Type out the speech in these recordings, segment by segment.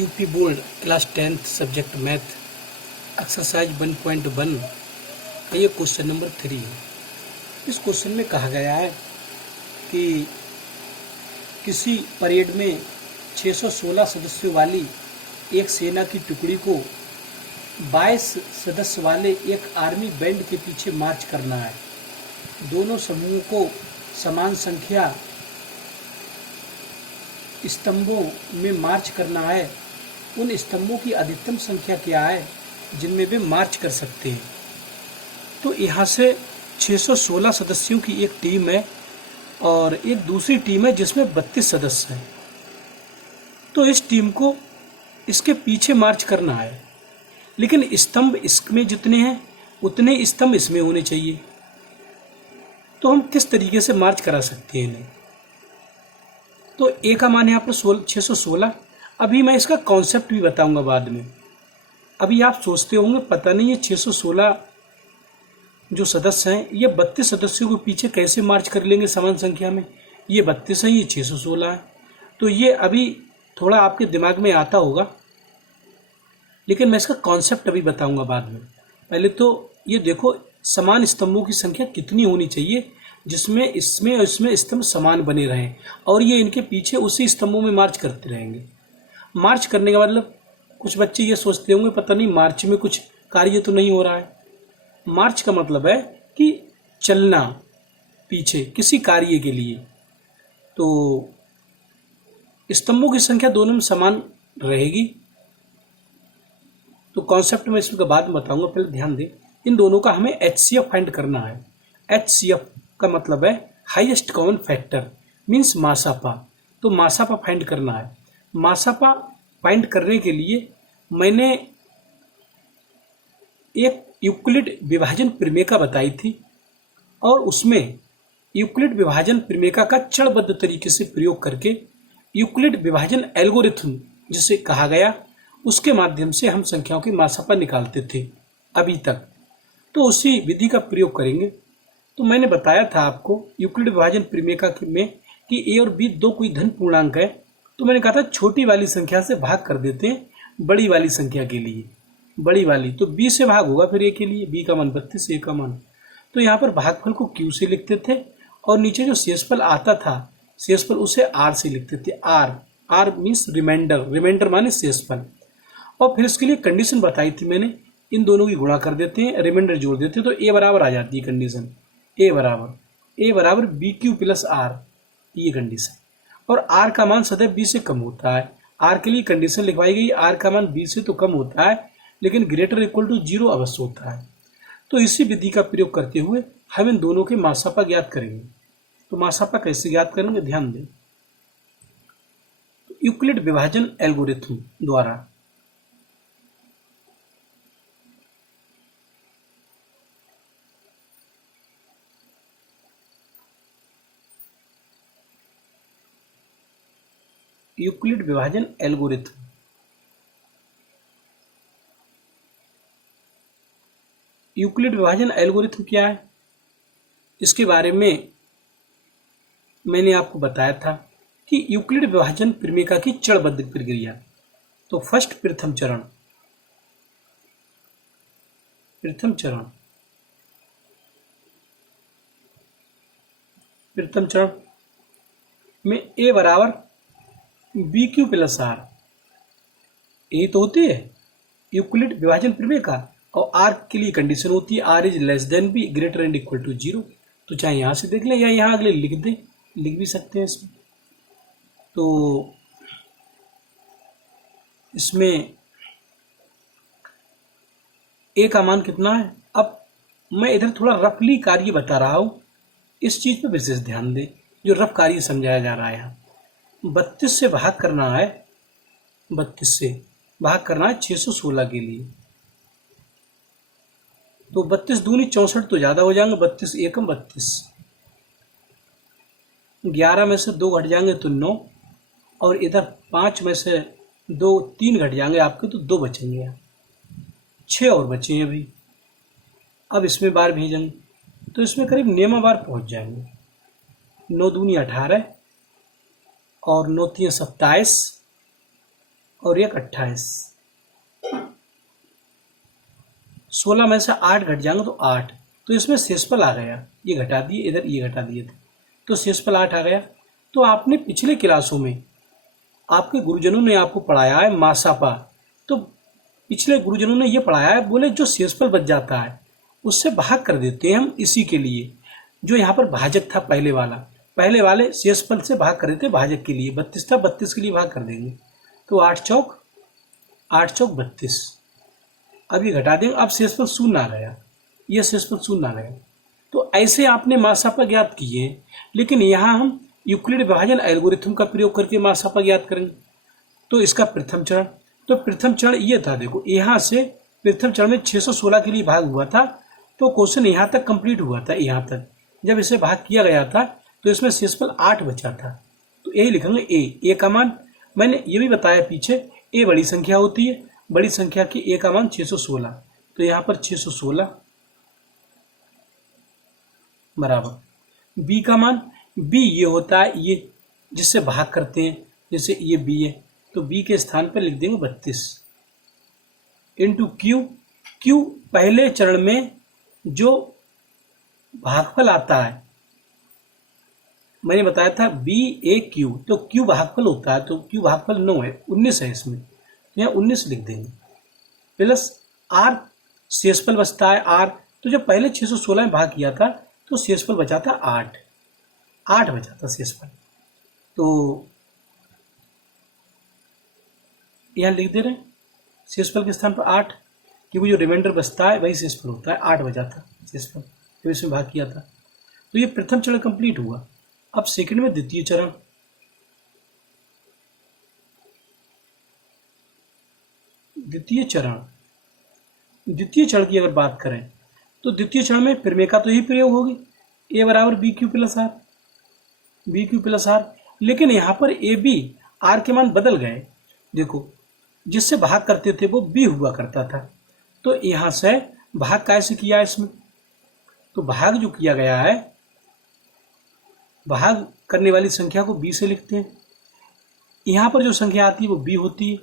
UP board class 10th subject math exercise 1.1 का ये question number 3 है। इस क्वेश्चन में कहा गया है कि किसी परेड में 616 सदस्यों वाली एक सेना की टुकड़ी को 22 सदस्य वाले एक आर्मी बैंड के पीछे मार्च करना है। दोनों समूहों को समान संख्या स्तंभों में मार्च करना है। उन स्तंभों की अधिकतम संख्या क्या है जिनमें वे मार्च कर सकते हैं। तो यहाँ से 616 सदस्यों की एक टीम है और एक दूसरी टीम है जिसमें 32 सदस्य हैं। तो इस टीम को इसके पीछे मार्च करना है, लेकिन स्तंभ इसमें जितने हैं उतने स्तंभ इसमें होने चाहिए। तो हम किस तरीके से मार्च करा सकते हैं इन्हें। तो ए का मान है यहाँ पर 616। अभी मैं इसका कॉन्सेप्ट भी बताऊंगा बाद में। अभी आप सोचते होंगे पता नहीं ये 616 जो सदस्य हैं ये 32 सदस्यों के पीछे कैसे मार्च कर लेंगे समान संख्या में। ये 32 है, ये 616 है। तो ये अभी थोड़ा आपके दिमाग में आता होगा, लेकिन मैं इसका कॉन्सेप्ट अभी बताऊंगा बाद में। पहले तो ये देखो समान स्तंभों की संख्या कितनी होनी चाहिए जिसमें इसमें और इसमें स्तंभ समान बने रहें, और ये इनके पीछे उसी स्तंभों में मार्च करते रहेंगे। मार्च करने का मतलब कुछ बच्चे ये सोचते होंगे पता नहीं मार्च में कुछ कार्य तो नहीं हो रहा है। मार्च का मतलब है कि चलना पीछे किसी कार्य के लिए। तो स्तंभों की संख्या दोनों में समान रहेगी। तो कॉन्सेप्ट में इसके बाद में बताऊंगा, पहले ध्यान दें। इन दोनों का हमें HCF फाइंड करना है। HCF का मतलब है हाईएस्ट कॉमन फैक्टर, मीन्स मासापा। तो मासापा फाइंड करना है। मासापा फाइंड करने के लिए मैंने एक यूक्लिड विभाजन प्रमेय बताई थी, और उसमें यूक्लिड विभाजन प्रमेय का चरणबद्ध तरीके से प्रयोग करके यूक्लिड विभाजन एल्गोरिथम जिसे कहा गया उसके माध्यम से हम संख्याओं की मासापा निकालते थे अभी तक। तो उसी विधि का प्रयोग करेंगे। तो मैंने बताया था आपको यूक्लिड विभाजन प्रमेय में कि a और b दो कोई धन पूर्णांक है। तो मैंने कहा था छोटी वाली संख्या से भाग कर देते हैं बड़ी वाली संख्या के लिए। बड़ी वाली तो b से भाग होगा फिर a के लिए। b का मान 32, a का मान। तो यहाँ पर भागफल को q से लिखते थे, और नीचे जो शेषफल आता था शेषफल उसे r से लिखते थे। r मीन्स रिमाइंडर, रिमाइंडर माने शेषफल। और फिर इसके लिए कंडीशन बताई थी मैंने, इन दोनों की गुणा कर देते हैं, रिमाइंडर जोड़ देते हैं, तो a बराबर आ जाती है कंडीशन। a बराबर BQ प्लस r, ये कंडीशन। और r का मान सदैव b से कम होता है। r के लिए कंडीशन लिखवाई गई, r का मान b से तो कम होता है लेकिन ग्रेटर इक्वल टू 0 अवश्य होता है। तो इसी विधि का प्रयोग करते हुए हम इन दोनों के मासापा ज्ञात करेंगे। तो मासापा कैसे ज्ञात करेंगे, ध्यान दें। तो यूक्लिड विभाजन एल्गोरिथम द्वारा यूक्लिड विभाजन एल्गोरिथम यूक्लिड विभाजन एल्गोरिथम क्या है इसके बारे में मैंने आपको बताया था कि यूक्लिड विभाजन प्रमेय की चरणबद्ध प्रक्रिया। तो फर्स्ट प्रथम चरण में a बराबर BQ प्लस r, यही तो होती है यूक्लिड विभाजन प्रमेय का। और r के लिए कंडीशन होती है r is less than b greater and equal to 0। तो चाहे यहां से देख लें या यहां अगले लिख दें, लिख भी सकते हैं इसमें। तो इसमें a का मान कितना है। अब मैं इधर थोड़ा रफली कार्य बता रहा हूं, इस चीज पर विशेष ध्यान दें जो रफ कार्य समझाया जा रहा है यहाँ। 32 से भाग करना है, 32 से भाग करना है 616 के लिए। तो 32 दूनी 64 तो ज्यादा हो जाएंगे, 32 एकम 32। 11 में से 2 घट जाएंगे तो 9, और इधर 5 में से 3 घट जाएंगे आपके तो 2 बचेंगे। 6 और बचे अभी। अब इसमें बार भेजेंगे तो इसमें करीब नेमा बार पहुंच जाएंगे। 9 दूनी 18 और 9 3 27 और 1 28, 16 में से 8 घट जाएंगे तो 8, तो इसमें शेषफल आ गया, ये घटा दिए इधर, ये घटा दिए थे, तो शेषफल 8 आ गया। तो आपने पिछले क्लासों में आपके गुरुजनों ने आपको पढ़ाया है मासापा, तो पिछले गुरुजनों ने ये पढ़ाया है, बोले जो शेषफल बच जाता है उससे भाग कर देते हैं हम इसी के लिए। जो यहाँ पर भाजक था पहले वाले शेषफल से भाग कर देते भाजक के लिए, 32 था 32 के लिए भाग कर देंगे, तो 8 चौक 32। अब ये घटा देंगे, अब शेषफल शून्य आ गया, ये शेषफल शून्य आ गया। तो ऐसे आपने मासापा ज्ञात किए, लेकिन यहाँ हम यूक्लिड विभाजन एल्गोरिथम का प्रयोग करके मासापा ज्ञात करेंगे। तो इसका प्रथम चरण, तो प्रथम चरण ये था, देखो यहाँ से प्रथम चरण में 616 के लिए भाग हुआ था, तो क्वेश्चन यहाँ तक कंप्लीट हुआ था। यहाँ तक जब इसे भाग किया गया था तो इसमें शेषफल 8 बचा था, तो यही लिखेंगे ए का मान। मैंने ये भी बताया पीछे, ए बड़ी संख्या होती है, बड़ी संख्या की ए का मान 616, तो यहाँ पर 616 बराबर बी का मान, बी ये होता है ये जिससे भाग करते हैं, जैसे ये बी है तो बी के स्थान पर लिख देंगे 32 इंटू क्यू। क्यू पहले चरण में जो भागफल आता है, मैंने बताया था बी ए क्यू, तो क्यू भागफल होता है, तो क्यू भागफल 9 है, 19 है इसमें, तो यहाँ 19 लिख देंगे, प्लस आर शेषफल बचता है आर। तो जब पहले 616 में भाग किया था तो शेषफल बचा था 8 बचा था शेषफल, तो यहाँ लिख दे रहे हैं शेषफल के स्थान पर 8, क्योंकि जो रिमाइंडर बचता है वही शेषफल होता है, 8 बचा था शेषफल जब इसमें भाग किया था। तो ये प्रथम चरण कंप्लीट हुआ। अब सेकंड में द्वितीय चरण, द्वितीय चरण की अगर बात करें तो द्वितीय चरण में प्रमेय का तो यही प्रयोग होगी, ए बराबर बी क्यू प्लस आर, लेकिन यहाँ पर ए बी आर के मान बदल गए। देखो जिससे भाग करते थे वो बी हुआ करता था, तो यहाँ से भाग कैसे किया इसमें, तो भाग जो किया गया है, भाग करने वाली संख्या को बी से लिखते हैं, यहाँ पर जो संख्या आती है वो बी होती है,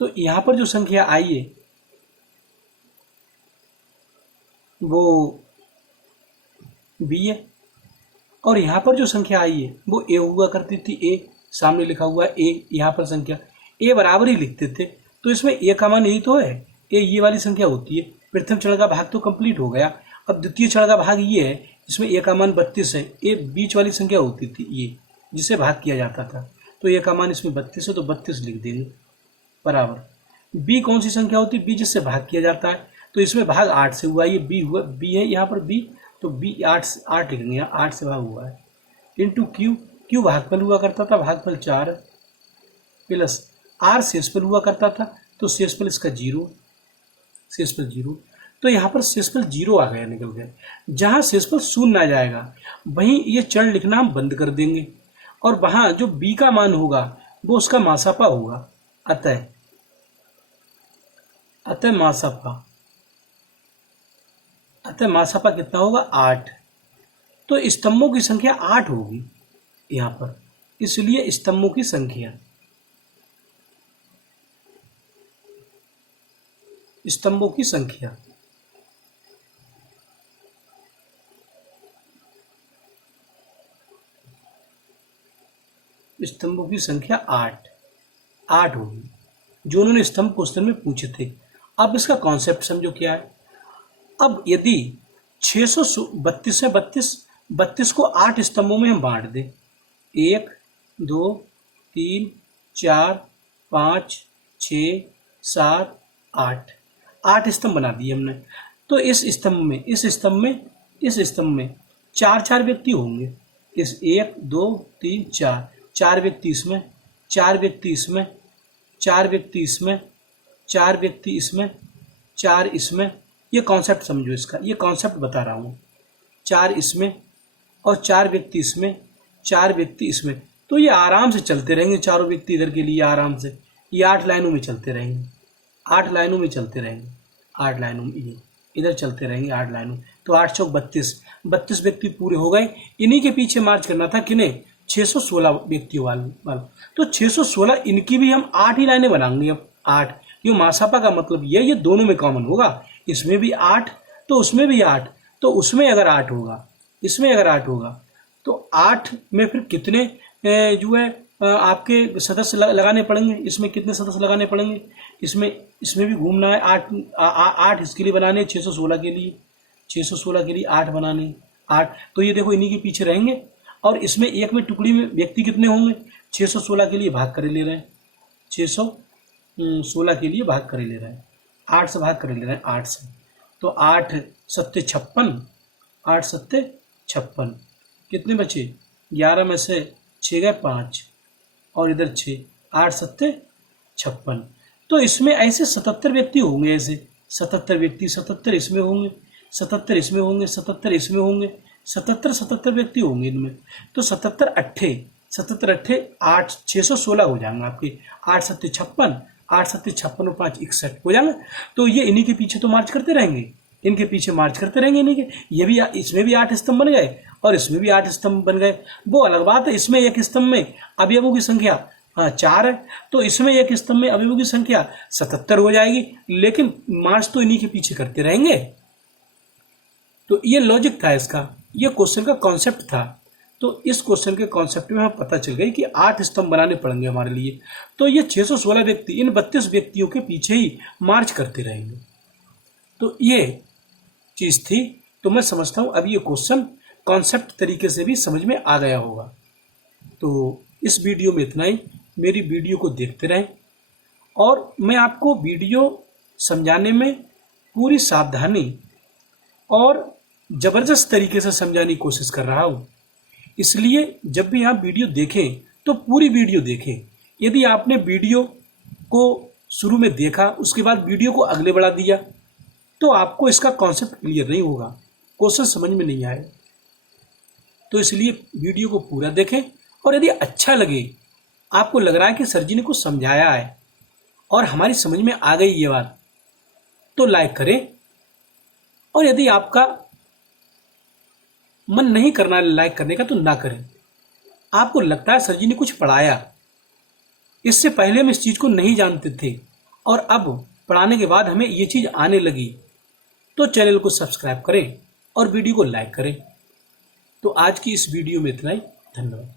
तो यहाँ पर जो संख्या आई है वो बी है, और यहाँ पर जो संख्या आई है वो ए हुआ करती थी, ए सामने लिखा हुआ है ए, यहाँ पर संख्या ए बराबर ही लिखते थे, तो इसमें ए का मान यही तो है, ए ये वाली संख्या होती है। प्रथम चरण का भाग तो कंप्लीट हो गया, अब द्वितीय चरण का भाग ये है, इसमें ए का मान 32 है, ए बीच वाली संख्या होती थी ये जिसे भाग किया जाता था, तो ए का मान इसमें 32 है, तो 32 लिख देंगे बराबर बी कौन सी संख्या होती है, बी जिससे भाग किया जाता है, तो इसमें भाग 8 से हुआ, ये बी हुआ, बी है यहाँ पर बी, तो बी 8 लिखेंगे, यहाँ 8 से भाग हुआ है, इंटू क्यू भागफल हुआ करता था, भागफल 4 प्लस आर शेषफल हुआ करता था, तो शेषफल इसका 0, शेषफल 0, तो यहाँ पर शेषफल 0 आ गया, निकल गया। जहाँ शेषफल शून्य आ जाएगा वहीं ये चरण लिखना हम बंद कर देंगे, और वहाँ जो बी का मान होगा वो उसका मासापा होगा, अतः मासापा कितना होगा 8, तो स्तंभों की संख्या 8 होगी यहाँ पर, इसलिए स्तंभों की संख्या स्तंभों की संख्या 8 होगी, जो उन्होंने स्तंभ क्वेश्चन में पूछे थे। अब इसका कॉन्सेप्ट समझो क्या है। अब यदि 632 है, 32 को 8 स्तंभों में हम बांट दें, 1 2 3 4 5 6 7 8 स्तंभ बना दिए हमने, तो इस स्तंभ में 4 व्यक्ति होंगे, इस 1 2 3 4 व्यक्ति इसमें, 4 व्यक्ति इसमें, 4 व्यक्ति इसमें, 4 व्यक्ति इसमें, 4 इसमें। ये कॉन्सेप्ट समझो इसका, ये कॉन्सेप्ट बता रहा हूँ, 4 इसमें और 4 व्यक्ति इसमें, 4 व्यक्ति इसमें, तो ये आराम से चलते रहेंगे, चारों व्यक्ति इधर के लिए आराम से, ये 8 लाइनों में चलते रहेंगे, 8 लाइनों में चलते रहेंगे, 8 लाइनों में ये इधर चलते रहेंगे 8 लाइनों, तो 8 चौक 32 व्यक्ति पूरे हो गए। इन्हीं के पीछे मार्च करना था, किन्हें, 616 व्यक्तियों वाला। तो 616 इनकी भी हम 8 ही लाइनें बनाएंगे। अब 8, ये मासापा का मतलब ये दोनों में कॉमन होगा, इसमें भी 8 तो उसमें भी 8, तो उसमें अगर 8 होगा, इसमें अगर 8 होगा, तो 8 में फिर कितने जो है आपके सदस्य लगाने पड़ेंगे, इसमें कितने सदस्य लगाने पड़ेंगे, इसमें भी घूमना है। 8 इसके लिए बनाने, 616 के लिए, 616 के लिए 8 बनाने, 8 तो ये देखो इन्हीं के पीछे रहेंगे। और इसमें एक में टुकड़ी में व्यक्ति कितने होंगे, 616 के लिए भाग करे ले रहे हैं, 616 के लिए भाग करे ले रहे हैं, 8 से भाग करे ले रहे हैं, 8 से। तो 8 सत्ते 56, 8 सत्ते 56, कितने बचे, 11 में से 6 गए 5 और इधर 6, 8 सत्ते 56। तो इसमें ऐसे 77 व्यक्ति होंगे, ऐसे 77 व्यक्ति, 77 इसमें होंगे, 77 इसमें होंगे, 77 इसमें होंगे, 77 व्यक्ति होंगे इनमें। तो 77 अट्ठे 8, 616 हो जाएंगे आपके, 8 सत्ते 56, 8 सत्ते 56 और 5 61 हो जाएंगे। तो ये इन्हीं के पीछे तो मार्च करते रहेंगे, इनके पीछे मार्च करते रहेंगे इन्हीं के। ये भी, इसमें भी 8 स्तंभ बन गए और इसमें भी 8 स्तंभ बन गए। वो अलग बात है, इसमें एक स्तंभ में अवयवों की संख्या 4 है, तो इसमें एक स्तंभ में अवयवों की संख्या 77 हो जाएगी, लेकिन मार्च तो इन्हीं के पीछे करते रहेंगे। तो ये लॉजिक था इसका, ये क्वेश्चन का कॉन्सेप्ट था। तो इस क्वेश्चन के कॉन्सेप्ट में हमें पता चल गई कि 8 स्तंभ बनाने पड़ेंगे हमारे लिए। तो ये 616 व्यक्ति इन 32 व्यक्तियों के पीछे ही मार्च करते रहेंगे। तो ये चीज थी। तो मैं समझता हूं अब ये क्वेश्चन कॉन्सेप्ट तरीके से भी समझ में आ गया होगा। तो इस वीडियो में इतना ही। मेरी वीडियो को देखते रहें और मैं आपको वीडियो समझाने में पूरी सावधानी और जबरदस्त तरीके से समझाने की कोशिश कर रहा हूं। इसलिए जब भी आप वीडियो देखें तो पूरी वीडियो देखें। यदि आपने वीडियो को शुरू में देखा, उसके बाद वीडियो को अगले बढ़ा दिया, तो आपको इसका कॉन्सेप्ट क्लियर नहीं होगा, क्वेश्चन समझ में नहीं आए। तो इसलिए वीडियो को पूरा देखें और यदि अच्छा लगे, आपको लग रहा है कि सर जी ने कुछ समझाया है और हमारी समझ में आ गई ये बात, तो लाइक करें। और यदि आपका मन नहीं करना लाइक करने का तो ना करें। आपको लगता है सर जी ने कुछ पढ़ाया, इससे पहले हम इस चीज को नहीं जानते थे और अब पढ़ाने के बाद हमें ये चीज आने लगी, तो चैनल को सब्सक्राइब करें और वीडियो को लाइक करें। तो आज की इस वीडियो में इतना ही। धन्यवाद।